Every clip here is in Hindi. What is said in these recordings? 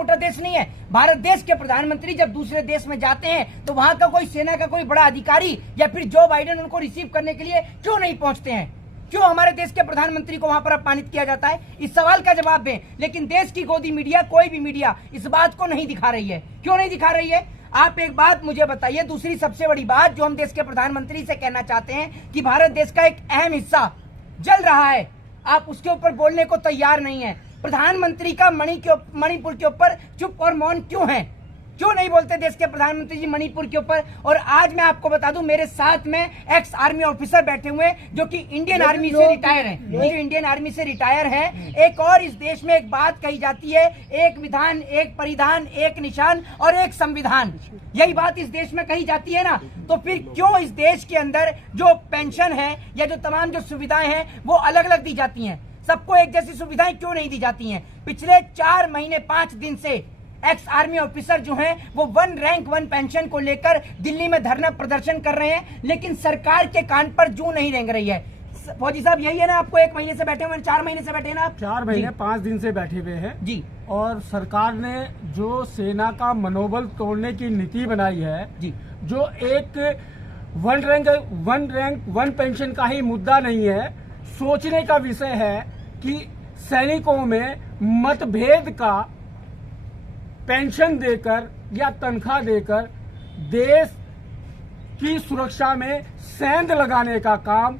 मोटा देश नहीं है। भारत देश के प्रधानमंत्री जब दूसरे देश में जाते हैं तो वहां का कोई सेना का कोई बड़ा अधिकारी या फिर जो बाइडेन उनको रिसीव करने के लिए क्यों नहीं पहुंचते हैं? क्यों हमारे देश के प्रधानमंत्री को वहां पर अपमानित किया जाता है? इस सवाल का जवाब दें। लेकिन देश की गोदी मीडिया, कोई भी मीडिया इस बात को नहीं दिखा रही है। क्यों नहीं दिखा रही है? आप एक बात मुझे बताइए। दूसरी सबसे बड़ी बात जो हम देश के प्रधानमंत्री से कहना चाहते हैं कि भारत देश का एक अहम हिस्सा जल रहा है, आप उसके ऊपर बोलने को तैयार नहीं है। प्रधानमंत्री का मणिपुर के ऊपर चुप और मौन क्यों है? क्यों नहीं बोलते देश के प्रधानमंत्री जी मणिपुर के ऊपर? और आज मैं आपको बता दूं, मेरे साथ में एक्स आर्मी ऑफिसर बैठे हुए हैं जो कि इंडियन आर्मी से रिटायर हैं। जो इंडियन आर्मी से रिटायर हैं। एक और इस देश में एक बात कही जाती है, एक विधान, एक परिधान, एक निशान और एक संविधान। यही बात इस देश में कही जाती है ना। तो फिर क्यों इस देश के अंदर जो पेंशन है या जो तमाम जो सुविधाएं हैं वो अलग अलग दी जाती हैं? सबको एक जैसी सुविधाएं क्यों नहीं दी जाती हैं? पिछले 4 महीने 5 दिन से एक्स आर्मी ऑफिसर जो हैं वो 1 रैंक 1 पेंशन को लेकर दिल्ली में धरना प्रदर्शन कर रहे हैं, लेकिन सरकार के कान पर जूं नहीं रेंग रही है। फौजी साहब, यही है ना? आपको 1 महीने से बैठे हुए, 4 महीने से बैठे हैं ना आप? 4 महीने 5 दिन से बैठे हुए हैं जी। और सरकार ने जो सेना का मनोबल तोड़ने की नीति बनाई है जी, जो एक 1 रैंक 1 पेंशन का ही मुद्दा नहीं है, सोचने का विषय है कि सैनिकों में मतभेद का पेंशन देकर या तनख्वाह देकर देश की सुरक्षा में सेंध लगाने का काम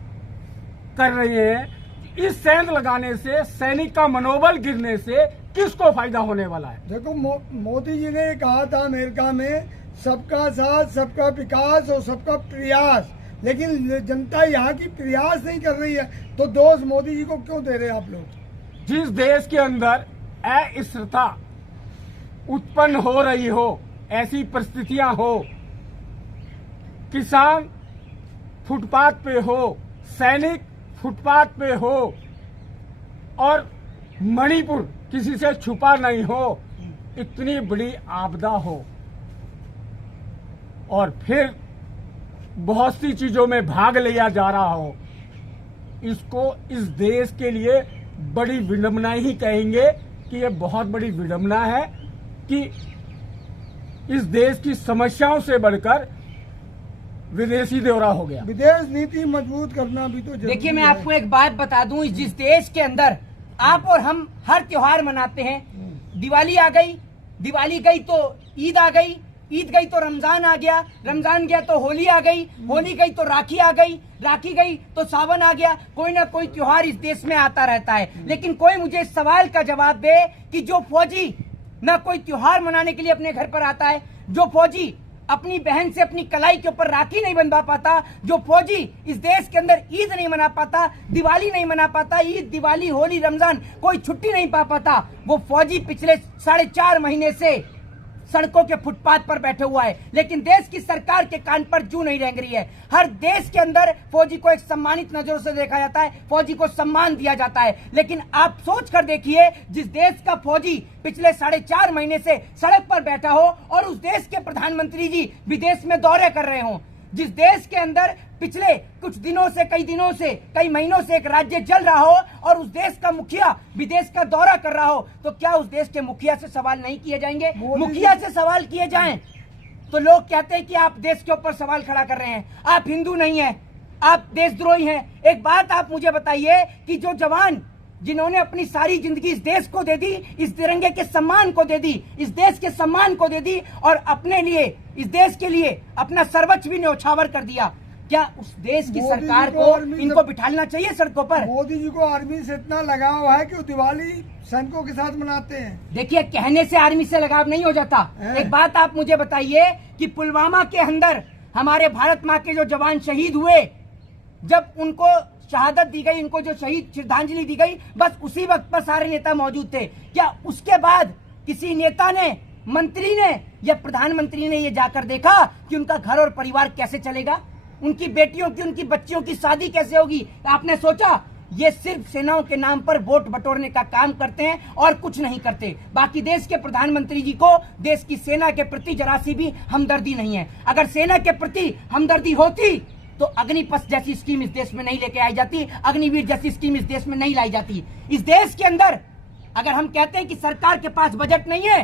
कर रहे हैं। इस सेंध लगाने से सैनिक का मनोबल गिरने से किसको फायदा होने वाला है? देखो, मोदी जी ने कहा था अमेरिका में सबका साथ, सबका विकास और सबका प्रयास, लेकिन जनता यहाँ की प्रयास नहीं कर रही है। तो दोष मोदी जी को क्यों दे रहे हैं आप लोग? जिस देश के अंदर अस्थिरता उत्पन्न हो रही हो, ऐसी परिस्थितियां हो, किसान फुटपाथ पे हो, सैनिक फुटपाथ पे हो और मणिपुर किसी से छुपा नहीं हो, इतनी बड़ी आपदा हो और फिर बहुत सी चीजों में भाग लिया जा रहा हो, इसको इस देश के लिए बड़ी विडंबना ही कहेंगे कि यह बहुत बड़ी विडंबना है कि इस देश की समस्याओं से बढ़कर विदेशी दौरा हो गया। विदेश नीति मजबूत करना भी तो जरूरी देखिए, मैं आपको एक बात बता दूं, जिस देश के अंदर आप और हम हर त्योहार मनाते हैं, दिवाली आ गई, दिवाली गई तो ईद आ गई, ईद गई तो रमजान आ गया, रमजान गया तो होली आ गई, होली गई तो राखी आ गई, राखी गई तो सावन आ गया। कोई ना कोई त्योहार इस देश में आता रहता है। लेकिन कोई मुझे इस सवाल का जवाब दे कि जो फौजी ना कोई त्योहार मनाने के लिए अपने घर पर आता है, जो फौजी अपनी बहन से अपनी कलाई के ऊपर राखी नहीं बंधवा पाता, जो फौजी इस देश के अंदर ईद नहीं मना पाता, दिवाली नहीं मना पाता, ईद, दिवाली, होली, रमजान कोई छुट्टी नहीं पा पाता, वो फौजी पिछले 4.5 महीने से सड़कों के फुटपाथ पर बैठे हुआ है। लेकिन देश की सरकार के कान पर जूं नहीं रेंग रही है। हर देश के अंदर फौजी को एक सम्मानित नजरों से देखा जाता है, फौजी को सम्मान दिया जाता है। लेकिन आप सोच कर देखिए, जिस देश का फौजी पिछले 4.5 महीने से सड़क पर बैठा हो और उस देश के प्रधानमंत्री जी विदेश में दौरे कर रहे हों, जिस देश के अंदर पिछले कुछ दिनों से, कई महीनों से एक राज्य जल रहा हो और उस देश का मुखिया विदेश का दौरा कर रहा हो, तो क्या उस देश के मुखिया से सवाल नहीं किए जाएंगे? मुखिया से सवाल किए जाएं तो लोग कहते हैं कि आप देश के ऊपर सवाल खड़ा कर रहे हैं, आप हिंदू नहीं है, आप देशद्रोही हैं। एक बात आप मुझे बताइए कि जो जवान जिन्होंने अपनी सारी जिंदगी इस देश को दे दी, इस तिरंगे के सम्मान को दे दी, इस देश के सम्मान को दे दी और अपने लिए, इस देश के लिए अपना सर्वस्व भी न्यौछावर कर दिया, क्या उस देश की सरकार को इनको बिठाना चाहिए सड़कों पर? मोदी जी को आर्मी से इतना लगाव है कि वो दिवाली सैनिकों के साथ मनाते हैं। देखिए, कहने से आर्मी से लगाव नहीं हो जाता। एक बात आप मुझे बताइए कि पुलवामा के अंदर हमारे भारत माँ के जो जवान शहीद हुए, जब उनको शहादत दी गई, उनको जो शहीद श्रद्धांजलि दी गई, बस उसी वक्त पर सारे नेता मौजूद थे। क्या उसके बाद किसी नेता ने, मंत्री ने या प्रधानमंत्री ने ये जाकर देखा कि उनका घर और परिवार कैसे चलेगा, उनकी बेटियों की, उनकी बच्चियों की शादी कैसे होगी? आपने सोचा? ये सिर्फ सेनाओं के नाम पर वोट बटोरने का काम करते हैं और कुछ नहीं करते। बाकी देश के प्रधानमंत्री जी को देश की सेना के प्रति जरा सी भी हमदर्दी नहीं है। अगर सेना के प्रति हमदर्दी होती तो अग्निपथ जैसी स्कीम इस देश में नहीं लेके आई जाती, अग्निवीर जैसी स्कीम इस देश में नहीं लाई जाती। इस देश के अंदर अगर हम कहते हैं कि सरकार के पास बजट नहीं है,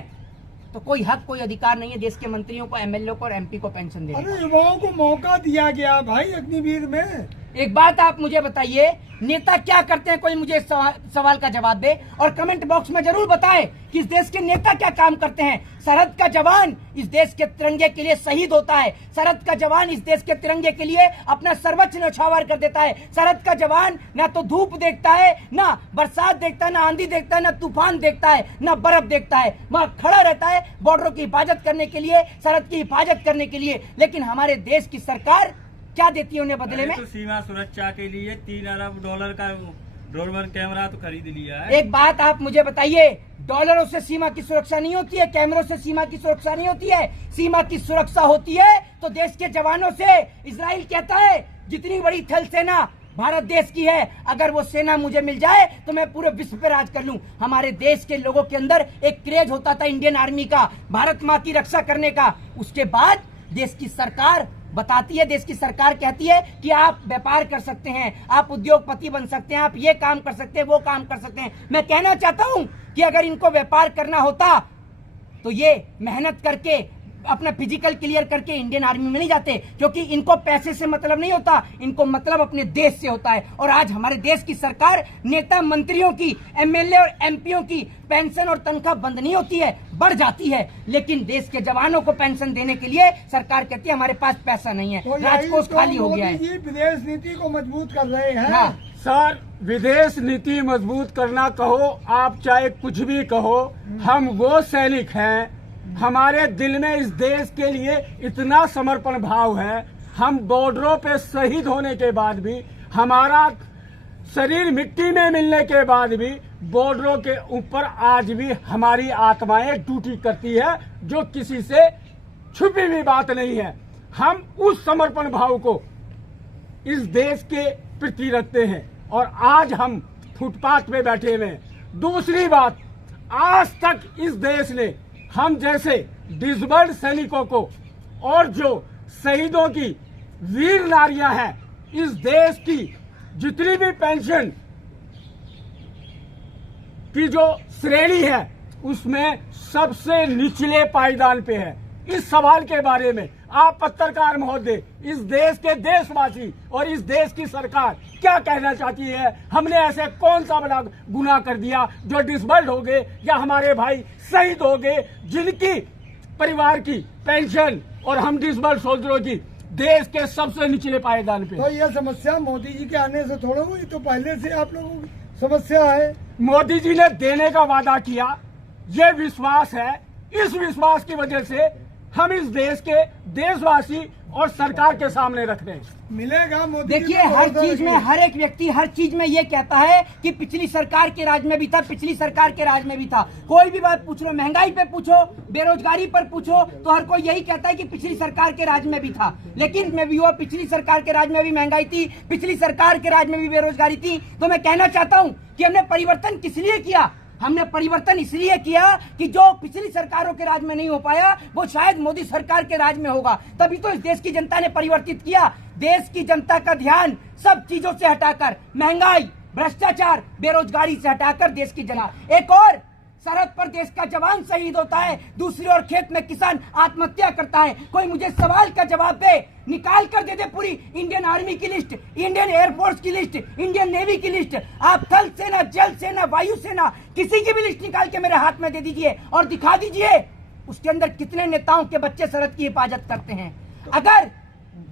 तो कोई हक कोई अधिकार नहीं है देश के मंत्रियों को, एमएलए को और एमपी को पेंशन देने का। अरे युवाओं को मौका दिया गया भाई अग्निवीर में। एक बात आप मुझे बताइए, नेता क्या करते हैं, कोई मुझे इस सवाल का जवाब दे और कमेंट बॉक्स में जरूर बताए कि इस देश के नेता क्या काम करते हैं। सरहद का जवान इस देश के तिरंगे के लिए शहीद होता है। सरहद का जवान इस देश के तिरंगे के लिए अपना सर्वोच्च न्यौछावर कर देता है। सरहद का जवान ना तो धूप देखता है, ना बरसात देखता है, ना आंधी देखता है, ना तूफान देखता है, ना बर्फ देखता है। वहां खड़ा रहता है बॉर्डरों की हिफाजत करने के लिए, सरहद की हिफाजत करने के लिए। लेकिन हमारे देश की सरकार क्या देती है उन्हें बदले में? तो सीमा सुरक्षा के लिए $3 अरब का ड्रोन कैमरा तो खरीद लिया है। एक बात आप मुझे बताइए, डॉलरों से सीमा की सुरक्षा नहीं होती है, कैमरों से सीमा की सुरक्षा नहीं होती है। सीमा की सुरक्षा होती है तो देश के जवानों से। इजराइल कहता है जितनी बड़ी थल सेना भारत देश की है, अगर वो सेना मुझे मिल जाए तो मैं पूरे विश्व पे राज कर लूं। हमारे देश के लोगों के अंदर एक क्रेज होता था इंडियन आर्मी का, भारत माँ की रक्षा करने का। उसके बाद देश की सरकार बताती है, देश की सरकार कहती है कि आप व्यापार कर सकते हैं, आप उद्योगपति बन सकते हैं, आप ये काम कर सकते हैं, वो काम कर सकते हैं। मैं कहना चाहता हूं कि अगर इनको व्यापार करना होता तो ये मेहनत करके अपना फिजिकल क्लियर करके इंडियन आर्मी में नहीं जाते, क्योंकि इनको पैसे से मतलब नहीं होता, इनको मतलब अपने देश से होता है। और आज हमारे देश की सरकार नेता मंत्रियों की, एमएलए और एमपीओ की पेंशन और तनख्वाह बंद नहीं होती है, बढ़ जाती है। लेकिन देश के जवानों को पेंशन देने के लिए सरकार कहती है हमारे पास पैसा नहीं है, तो राजकोष खाली हो गया है। मोदी जी विदेश नीति को मजबूत कर रहे हैं। हाँ। सर, विदेश नीति मजबूत करना कहो, आप चाहे कुछ भी कहो, हम वो सैनिक हैं, हमारे दिल में इस देश के लिए इतना समर्पण भाव है। हम बॉर्डरों पे शहीद होने के बाद भी, हमारा शरीर मिट्टी में मिलने के बाद भी बॉर्डरों के ऊपर आज भी हमारी आत्माएं ड्यूटी करती है, जो किसी से छुपी हुई बात नहीं है। हम उस समर्पण भाव को इस देश के प्रति रखते हैं और आज हम फुटपाथ पे बैठे हुए हैं। दूसरी बात, आज तक इस देश ने हम जैसे डिसबल्ड सैनिकों को और जो शहीदों की वीर नारियां हैं, इस देश की जितनी भी पेंशन की जो श्रेणी है उसमें सबसे निचले पायदान पे है। इस सवाल के बारे में आप पत्रकार महोदय, इस देश के देशवासी और इस देश की सरकार क्या कहना चाहती है? हमने ऐसे कौन सा बड़ा गुनाह कर दिया जो डिसबल्ड हो गए या हमारे भाई शहीद हो गए, जिनकी परिवार की पेंशन और हम डिसबल्ड सोल्जरों की देश के सबसे निचले पायदान पे? तो यह समस्या मोदी जी के आने से थोड़ा हुई, तो पहले से आप लोगों की समस्या है। मोदी जी ने देने का वादा किया, ये विश्वास है। इस विश्वास की वजह से हम इस देश के देशवासी और सरकार के सामने रख रहे हैं। मिलेगा मोदी जी देखिए, को हर भरोसा चीज में रखिए। हर एक व्यक्ति हर चीज में ये कहता है कि पिछली सरकार के राज में भी था, पिछली सरकार के राज में भी था। कोई भी बात पूछ लो, महंगाई पे पूछो, बेरोजगारी पर पूछो, तो हर कोई यही कहता है कि पिछली सरकार के राज में भी था। लेकिन मैं भी, पिछली सरकार के राज में भी महंगाई थी, पिछली सरकार के राज में भी बेरोजगारी थी। तो मैं कहना चाहता हूँ कि हमने परिवर्तन किस लिए किया? हमने परिवर्तन इसलिए किया कि जो पिछली सरकारों के राज में नहीं हो पाया वो शायद मोदी सरकार के राज में होगा। तभी तो इस देश की जनता ने परिवर्तित किया। देश की जनता का ध्यान सब चीजों से हटाकर, महंगाई, भ्रष्टाचार, बेरोजगारी से हटाकर देश की जना। एक और, सरहद पर देश का जवान शहीद होता है, दूसरी ओर खेत में किसान आत्महत्या करता है। कोई मुझे सवाल का जवाब दे, निकाल कर दे दे पूरी इंडियन आर्मी की लिस्ट, इंडियन एयरफोर्स की लिस्ट, इंडियन नेवी की लिस्ट। आप थल सेना, जल सेना, वायु सेना, किसी की भी लिस्ट निकाल के मेरे हाथ में दे दीजिए और दिखा दीजिए उसके अंदर कितने नेताओं के बच्चे सरहद की हिफाजत करते हैं। अगर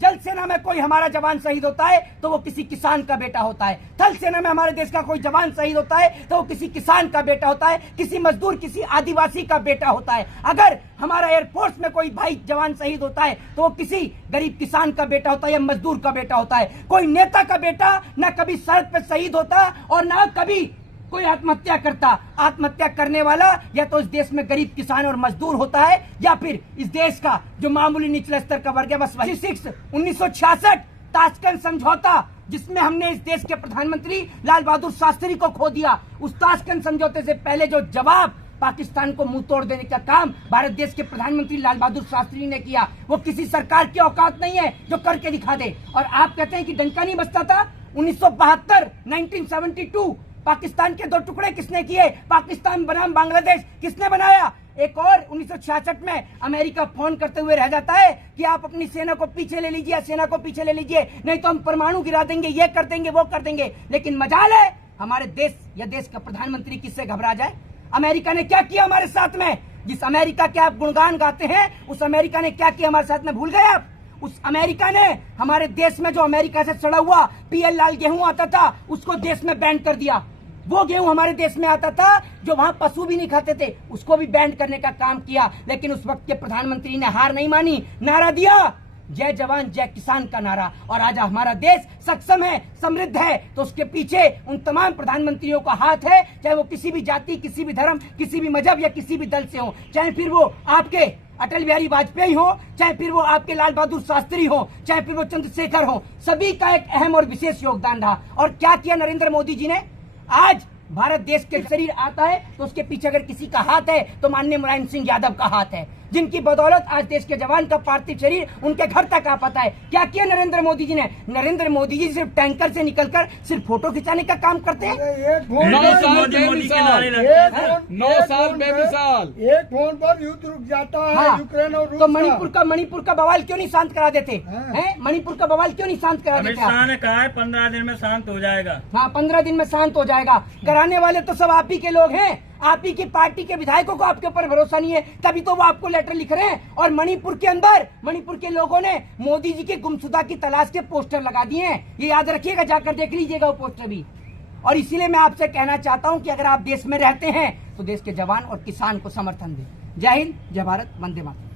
जल सेना में कोई हमारा जवान शहीद होता है तो वो किसी किसान का बेटा होता है। थल सेना में हमारे देश का कोई जवान शहीद होता है तो वो किसी किसान का बेटा होता है, किसी मजदूर, किसी आदिवासी का बेटा होता है। अगर हमारा एयरफोर्स में कोई भाई जवान शहीद होता है तो वो किसी गरीब किसान का बेटा होता है या मजदूर का बेटा होता है। कोई नेता का बेटा ना कभी सरहद पे शहीद होता और ना कभी कोई आत्महत्या करता। आत्महत्या करने वाला या तो इस देश में गरीब किसान और मजदूर होता है या फिर इस देश का जो मामूली निचले स्तर का वर्ग है, बस वही। 1966 ताशकंद समझौता, जिसमें हमने इस देश के प्रधानमंत्री लाल बहादुर शास्त्री को खो दिया। उस ताशकंद समझौते से पहले जो जवाब पाकिस्तान को मुंह तोड़ देने का काम भारत देश के प्रधानमंत्री लाल बहादुर शास्त्री ने किया, वो किसी सरकार की औकात नहीं है जो करके दिखा दे। और आप कहते हैं कि डंका नहीं बजता था। 1972 1972 पाकिस्तान के दो टुकड़े किसने किए? पाकिस्तान बनाम बांग्लादेश किसने बनाया? एक और 1966 में अमेरिका फोन करते हुए रह जाता है कि आप अपनी सेना को पीछे ले लीजिए, सेना को पीछे ले लीजिए, नहीं तो हम परमाणु गिरा देंगे, ये कर देंगे, वो कर देंगे। लेकिन मजाल है हमारे देश या देश का प्रधानमंत्री किससे घबरा जाए। अमेरिका ने क्या किया हमारे साथ में? जिस अमेरिका के आप गुणगान गाते हैं, उस अमेरिका ने क्या किया हमारे साथ में, भूल गए आप? उस अमेरिका ने हमारे देश में जो अमेरिका से सड़ा हुआ पीएल लाल गेहूं आता था, उसको देश में बैन कर दिया। वो गेहूं हमारे देश में आता था जो वहां पशु भी नहीं खाते थे, उसको भी बैन करने का काम किया। लेकिन उस वक्त के प्रधानमंत्री ने हार नहीं मानी, नारा दिया जय जवान जय किसान का नारा। और आज हमारा देश सक्षम है, समृद्ध है, तो उसके पीछे उन तमाम प्रधानमंत्रियों का हाथ है, चाहे वो किसी भी जाति, किसी भी धर्म, किसी भी मजहब या किसी भी दल से हो, चाहे फिर वो आपके अटल बिहारी वाजपेयी हो, चाहे फिर वो आपके लाल बहादुर शास्त्री हो, चाहे फिर वो चंद्रशेखर हो, सभी का एक अहम और विशेष योगदान रहा। और क्या किया नरेंद्र मोदी जी ने? आज भारत देश के शरीर आता है तो उसके पीछे अगर किसी का हाथ है तो माननीय मुलायम सिंह यादव का हाथ है, जिनकी बदौलत आज देश के जवान का पार्थिव शरीर उनके घर तक आ पाता है। क्या किया नरेंद्र मोदी जी ने? नरेंद्र मोदी जी सिर्फ टैंकर से निकलकर सिर्फ फोटो खिंचाने का काम करते हैं। एक फोन 9 पर- साल मोदी मोदी के नारे एक लगते हैं। फोन- 9 एक साल फोन में पर- मिसाल। एक फोन पर युद्ध रुक जाता है, हाँ, यूक्रेन और रूस तो का। मणिपुर का बवाल क्यों नहीं शांत करा देते हाँ। हैं? मणिपुर का बवाल क्यों नहीं शांत करा अमित देते आप? शाह ने कहा है 15 दिन में शांत हो जाएगा। हाँ, 15 दिन में शांत हो जाएगा। कराने वाले तो सब आप ही के लोग हैं, आप ही की पार्टी के विधायकों को आपके ऊपर भरोसा नहीं है, तभी तो वो आपको लेटर लिख रहे हैं। और मणिपुर के अंदर मणिपुर के लोगों ने मोदी जी के गुमशुदा की तलाश के पोस्टर लगा दिए हैं, ये याद रखिएगा, जाकर देख लीजिएगा वो पोस्टर भी। और इसीलिए मैं आपसे कहना चाहता हूं कि अगर आप देश में रहते हैं तो देश के जवान और किसान को समर्थन दें। जय हिंद, जय भारत, वंदे मातरम।